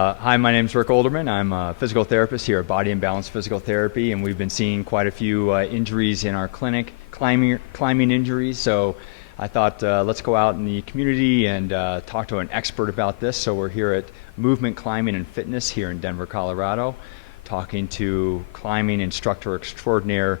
Hi, my name is Rick Olderman. I'm a physical therapist here at Body and Balance Physical Therapy, and we've been seeing quite a few injuries in our clinic, climbing injuries. So I thought let's go out in the community and talk to an expert about this. So we're here at Movement Climbing and Fitness here in Denver, Colorado, talking to climbing instructor extraordinaire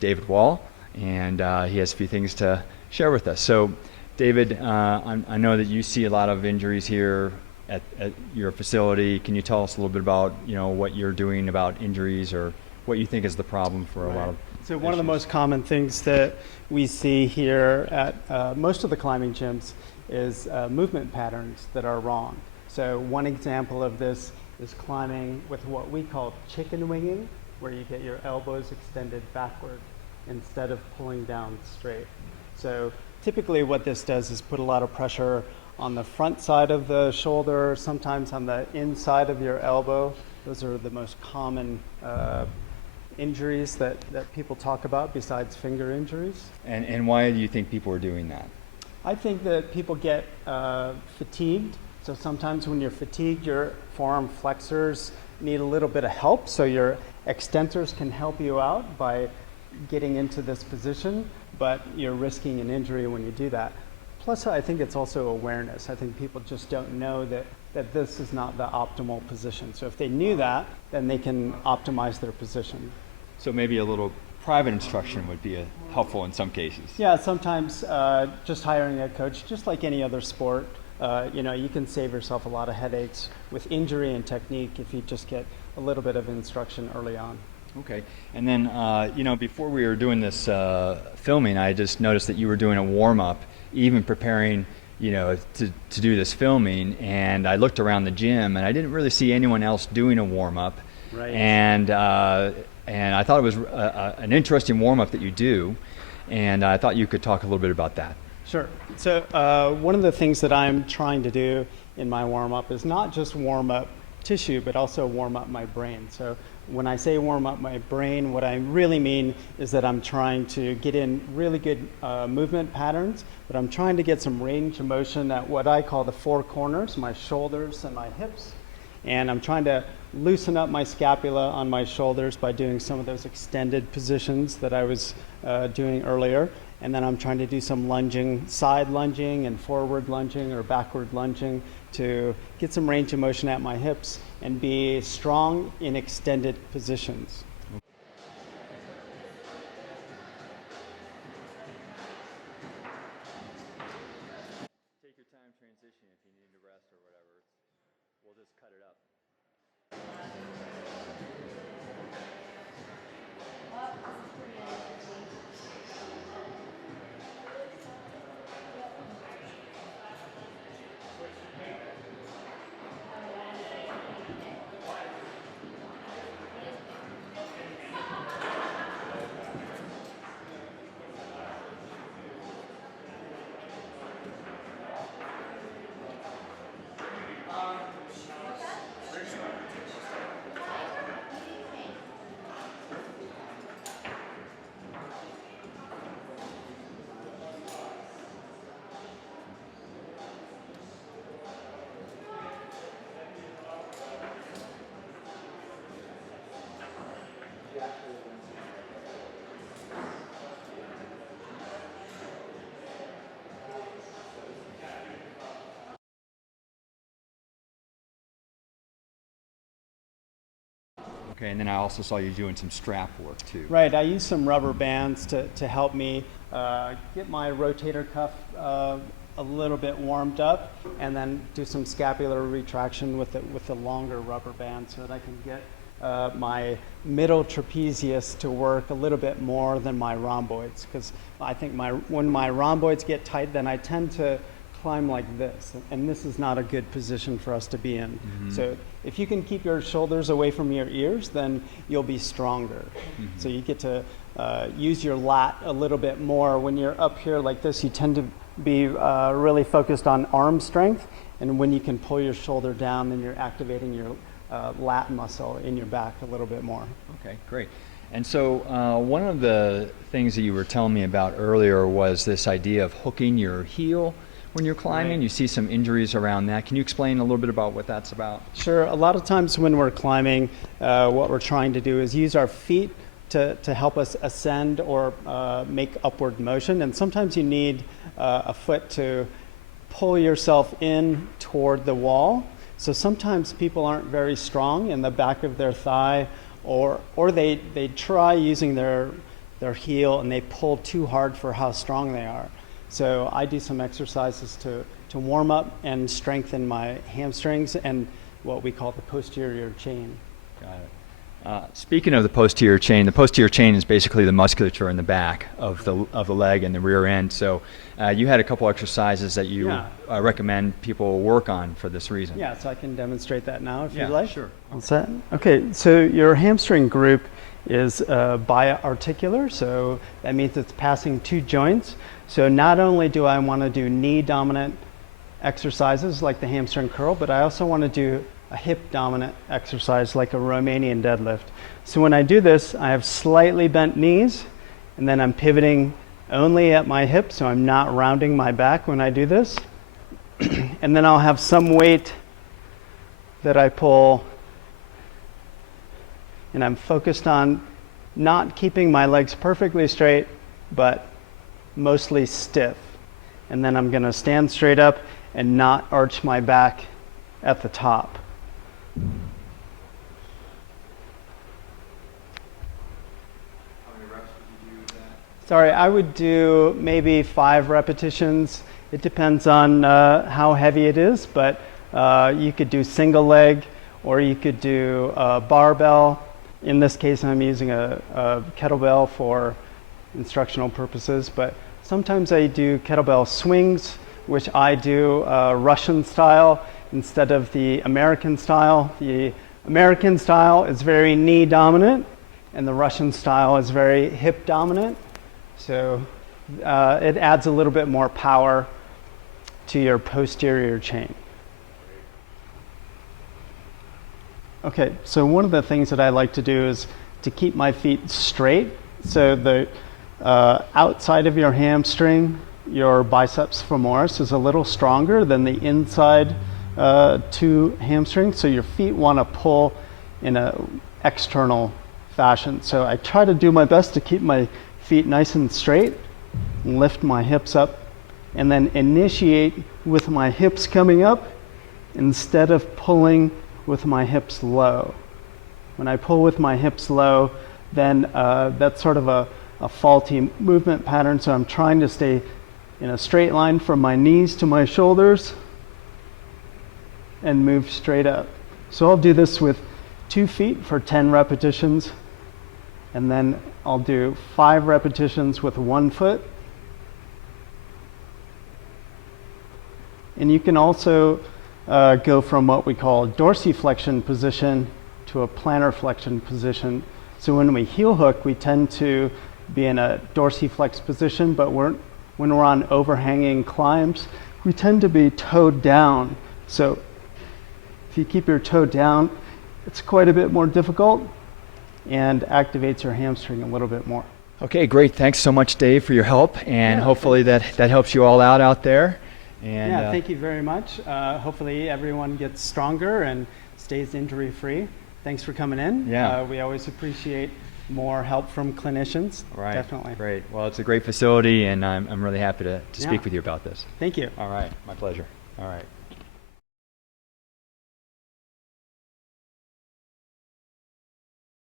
David Wahl, and he has a few things to share with us. So David, I know that you see a lot of injuries here at your facility. Can you tell us a little bit about what you're doing about injuries, or what you think is the problem for a lot of So one of the most common things that we see here at most of the climbing gyms is movement patterns that are wrong. So one example of this is climbing with what we call chicken winging, where you get your elbows extended backward instead of pulling down straight. So typically what this does is put a lot of pressure on the front side of the shoulder, sometimes on the inside of your elbow. Those are the most common injuries that people talk about besides finger injuries. And why do you think people are doing that? I think that people get fatigued. So sometimes when you're fatigued, your forearm flexors need a little bit of help. So your extensors can help you out by getting into this position, but you're risking an injury when you do that. Plus, I think it's also awareness. I think people just don't know that this is not the optimal position. So if they knew that, then they can optimize their position. So maybe a little private instruction would be helpful in some cases. Yeah, sometimes just hiring a coach, just like any other sport, you can save yourself a lot of headaches with injury and technique if you just get a little bit of instruction early on. Okay, and then before we were doing this filming, I just noticed that you were doing a warm-up, even preparing to do this filming, and I looked around the gym and I didn't really see anyone else doing a warm-up. Right. And I thought it was an interesting warm-up that you do, and I thought you could talk a little bit about that. Sure. So one of the things that I'm trying to do in my warm-up is not just warm up tissue, but also warm up my brain. So when I say warm up my brain, what I really mean is that I'm trying to get in really good movement patterns, but I'm trying to get some range of motion at what I call the four corners, my shoulders and my hips. And I'm trying to loosen up my scapula on my shoulders by doing some of those extended positions that I was doing earlier. And then I'm trying to do some lunging, side lunging and forward lunging or backward lunging to get some range of motion at my hips and be strong in extended positions. Take your time transitioning if you need to rest or whatever. We'll just cut it up. Okay, and then I also saw you doing some strap work too. Right, I use some rubber bands to help me get my rotator cuff a little bit warmed up, and then do some scapular retraction with the longer rubber band so that I can get my middle trapezius to work a little bit more than my rhomboids, because I think when my rhomboids get tight, then I tend to climb like this, and this is not a good position for us to be in. Mm-hmm. So if you can keep your shoulders away from your ears, then you'll be stronger. Mm-hmm. So you get to use your lat a little bit more. When you're up here like this, you tend to be really focused on arm strength, and when you can pull your shoulder down, then you're activating your lat muscle in your back a little bit more. Okay, great. And so one of the things that you were telling me about earlier was this idea of hooking your heel when you're climbing? Right. You see some injuries around that. Can you explain a little bit about what that's about? Sure. A lot of times when we're climbing, what we're trying to do is use our feet to help us ascend or make upward motion. And sometimes you need a foot to pull yourself in toward the wall. So sometimes people aren't very strong in the back of their thigh, or they try using their heel and they pull too hard for how strong they are. So I do some exercises to warm up and strengthen my hamstrings and what we call the posterior chain. Got it. Speaking of the posterior chain is basically the musculature in the back of the leg and the rear end. So you had a couple exercises that you recommend people work on for this reason. Yeah, so I can demonstrate that now if Yeah, you'd like. sure. All set? Okay, so your hamstring group is biarticular, so that means it's passing two joints. So not only do I want to do knee dominant exercises like the hamstring curl, but I also want to do a hip dominant exercise like a Romanian deadlift. So when I do this, I have slightly bent knees, and then I'm pivoting only at my hips, so I'm not rounding my back when I do this. And then I'll have some weight that I pull, and I'm focused on not keeping my legs perfectly straight, but mostly stiff. And then I'm going to stand straight up and not arch my back at the top. How many reps would you do with that? Sorry, I would do maybe 5 repetitions. It depends on how heavy it is, but you could do single leg, or you could do a barbell. In this case, I'm using a kettlebell for instructional purposes, but sometimes I do kettlebell swings, which I do Russian style instead of the American style. The American style is very knee dominant, and the Russian style is very hip dominant. So it adds a little bit more power to your posterior chain. Okay, so one of the things that I like to do is to keep my feet straight. So the outside of your hamstring, your biceps femoris, is a little stronger than the inside two hamstrings. So your feet want to pull in an external fashion. So I try to do my best to keep my feet nice and straight, and lift my hips up, and then initiate with my hips coming up instead of pulling with my hips low. When I pull with my hips low, then that's sort of a faulty movement pattern. So I'm trying to stay in a straight line from my knees to my shoulders and move straight up. So I'll do this with 2 feet for 10 repetitions, and then I'll do 5 repetitions with 1 foot. And you can also go from what we call a dorsiflexion position to a plantar flexion position. So when we heel hook, we tend to be in a dorsiflex position, but when we're on overhanging climbs, we tend to be toed down. So if you keep your toe down, it's quite a bit more difficult and activates your hamstring a little bit more. Okay, great. Thanks so much, Dave, for your help, and hopefully that helps you all out there. And, yeah, thank you very much. Hopefully everyone gets stronger and stays injury-free. Thanks for coming in. Yeah. We always appreciate more help from clinicians. Right. Definitely. Great. Well, it's a great facility, and I'm really happy to speak with you about this. Thank you. All right. My pleasure. All right.